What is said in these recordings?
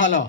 Hello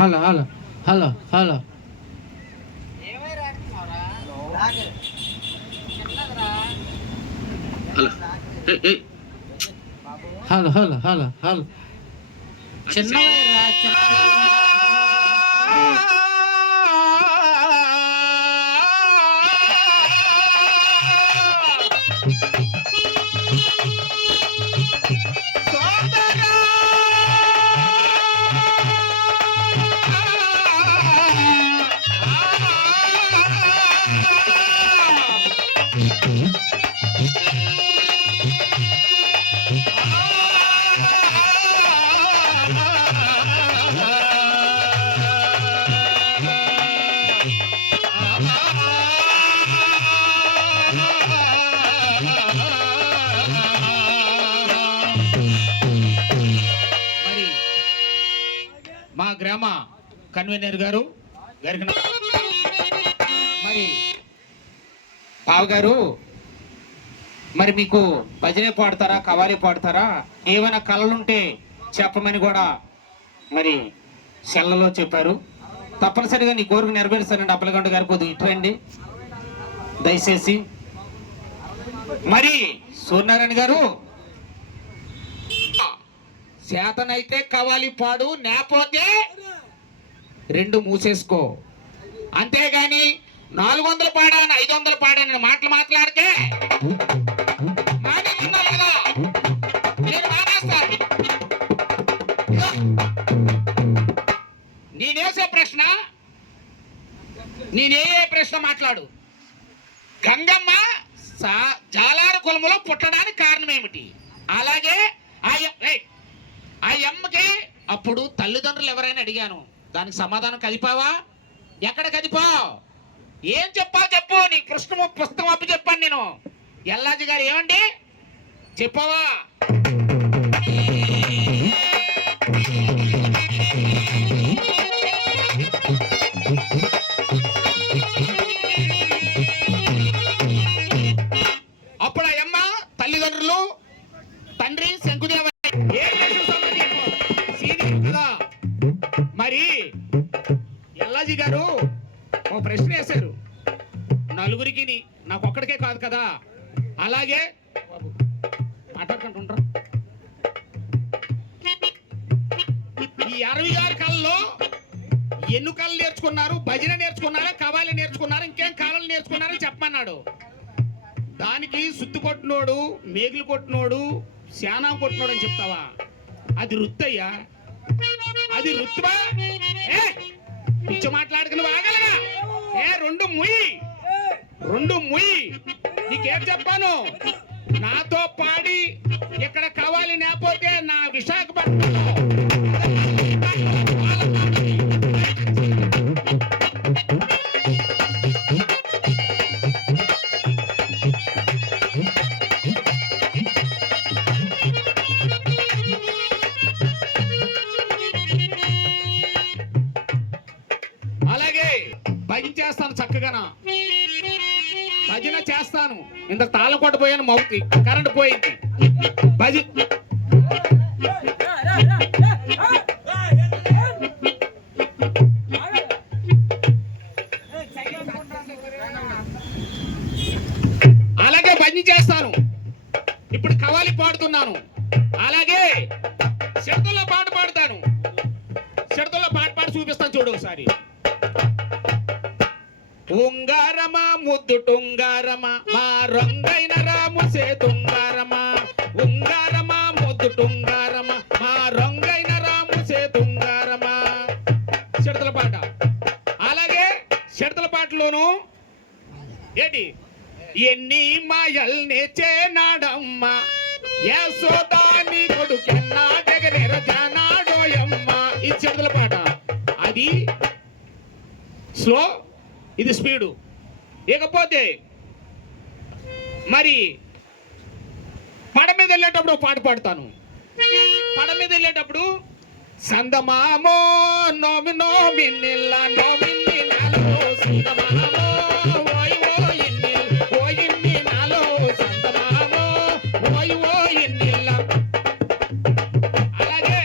hello hello hello hello hello hello hello hello చిన్న మా గ్రామ కన్వీనర్ గారు మరి బావ గారు మరి మీకు భజన పాడతారా కవాలి పాడతారా ఏమైనా కళలుంటే చెప్పమని కూడా మరి సెల్లలో చెప్పారు. తప్పనిసరిగా నీ కోరిక నెరవేరుస్తానండి. అప్పలగండ గారు కొద్దిగా ఇట్రండి దయచేసి. మరి సూర్యనారాయణ గారు చేతనైతే కవాలి పాడు, లేకపోతే రెండు మూసేసుకో. అంతేగాని 400 పాడాలని 500 పాడాలని మాటలు మాట్లాడితే నేను మానేస్తాను. నేనేసే ప్రశ్న నేనే ప్రశ్న మాట్లాడు. గంగమ్మ జాలార కులములో పుట్టడానికి కారణం ఏమిటి? అలాగే ఆ అమ్మకి అప్పుడు తల్లిదండ్రులు ఎవరైనా అడిగాను, దానికి సమాధానం కదిపావా? ఎక్కడ కదిపావు? ఏం చెప్పా చెప్పు, నీ కృష్ణ పుస్తకం అప్పు చెప్పాను నేను. ఎల్లాజీ గారు ఏమండి చెప్పవా? అప్పుడు ఆ అమ్మ తల్లిదండ్రులు, తండ్రి శంకుదేవ కదా. మరి ఎల్లాజీ గారు ఓ ప్రశ్న వేశారు, నలుగురికి, నాకు ఒక్కడికే కాదు కదా. అలాగే మాట్లాడుకుంటుంటారు. ఈ 66 కళల్లో ఎన్ని కళలు నేర్చుకున్నారు? భజన నేర్చుకున్నారా, కవాలి నేర్చుకున్నారా, ఇంకేం కళలు నేర్చుకున్నారో చెప్పమన్నాడు. దానికి సుత్తు కొట్టినోడు, మేగులు కొట్టినోడు, శానా కొట్టినోడు అని చెప్తావా? అది వృత్తయ్యా, అది వృత్తివా? పిచ్చి మాట్లాడుకుని ఆగలగా. రెండు ముయ్యి నీకేం చెప్పాను? నాతో పాడి ఇక్కడ కావాలి, లేకపోతే నా విశాఖపట్నం చేస్తాను, చక్కగా భజన చేస్తాను. ఇంత తాళం కొట్టపోయాను, మౌతి కరెంట్ పోయింది. అలాగే భజన చేస్తాను. ఇప్పుడు కవాలి పాడుతున్నాను. అలాగే శబ్దంలో పాట పాడతాను. శబ్దంలో పాట పాడి చూపిస్తాను, చూడు ఒకసారి. ఉంగారమా ముద్దుటుంగారమా మా రంగైన రాము సేతుంగారమా. ఉంగారమా ముద్దుటుంగారమా మా రంగైన రాము సేతుంగారమా. షడతల పాట. అలాగే షడతల పాటలోను ఏంటి, ఎన్ని మాయల్నే చేనాడమ్మ యశోదాని కొడుకెన్నా దగ్గర జానాడోయమ్మ. ఇది షడతల పాట. అది స్లో, ఇది స్పీడు. ఇకపోతే మరి పడ మీద వెళ్ళేటప్పుడు పాట పాడతాను. పడ మీద వెళ్ళేటప్పుడు సందమామో నోమి నోమి నిల్ల నోమిన్ని నాలో సందమామో ఓయ్ ఓయ్ నిల్ ఓయ్ ని నాలో సందమామో ఓయ్ ఓయ్ నిల్ల. అలాగే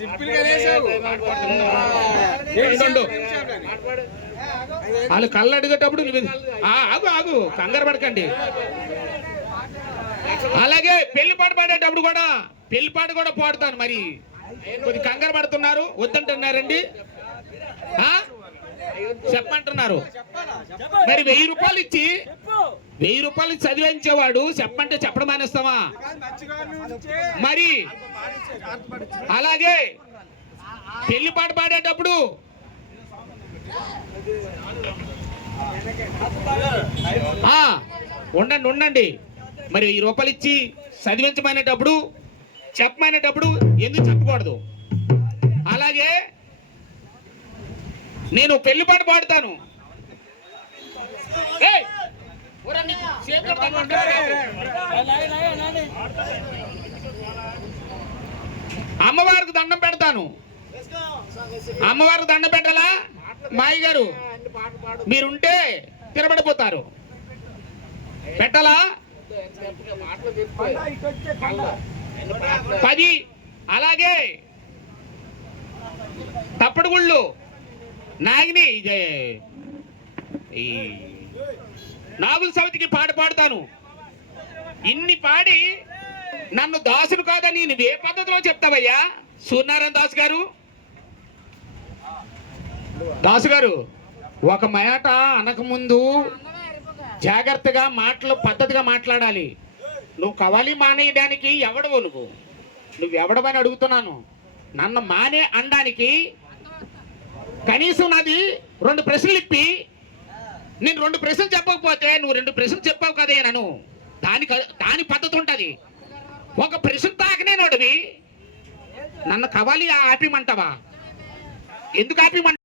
సింపుల్ గా లేసావు. వాళ్ళు కళ్ళు అడిగేటప్పుడు ఆగు కంగారు పడకండి. అలాగే పెళ్లి పాట పాడేటప్పుడు కూడా పెళ్లి పాట కూడా పాడుతాను. మరి కొద్ది కంగారు పడుతున్నారు, వద్దంటున్నారండి, చెప్పమంటున్నారు. మరి 1000 రూపాయలు ఇచ్చి చదివించేవాడు చెప్పంటే చెప్పడం మానేస్తావా? మరి అలాగే పెళ్లి పాట పాడేటప్పుడు ఉండండి. మరి 1000 రూపాయలు ఇచ్చి చదివించమనేటప్పుడు చెప్పమనేటప్పుడు ఎందుకు చెప్పకూడదు? అలాగే నేను పెళ్లి పాట పాడతాను. అమ్మవారికి దండం పెడతాను. అమ్మవారికి దండం పెట్టాలా? మాయ గారు మీరుంటే తిరబడిపోతారు, పెట్టాలా? 10. అలాగే తప్పడు గుళ్ళు నాగిని ఈ నాగుల సమితికి పాట పాడతాను. ఇన్ని పాడి నన్ను దాసుడు కాదని నువ్వు ఏ పద్ధతిలో చెప్తావయ్యా సూర్యనారాయణ దాసు గారు? ఒక మాట అనకముందు జాగ్రత్తగా పద్ధతిగా మాట్లాడాలి. నువ్వు కవాలి మానేయడానికి ఎవడవు? నువ్వెవడవని అడుగుతున్నాను. నన్ను మానే అనడానికి కనీసం నాది 2 ప్రశ్నలు ఇప్పి నేను 2 ప్రశ్నలు చెప్పకపోతే నువ్వు 2 ప్రశ్నలు చెప్పావు కదే నన్ను, దాని పద్ధతి ఉంటుంది. ఒక ప్రశ్న తాకనే నోడివి నన్ను కవాలి ఆపిమంటావా? ఎందుకు ఆపిమంట?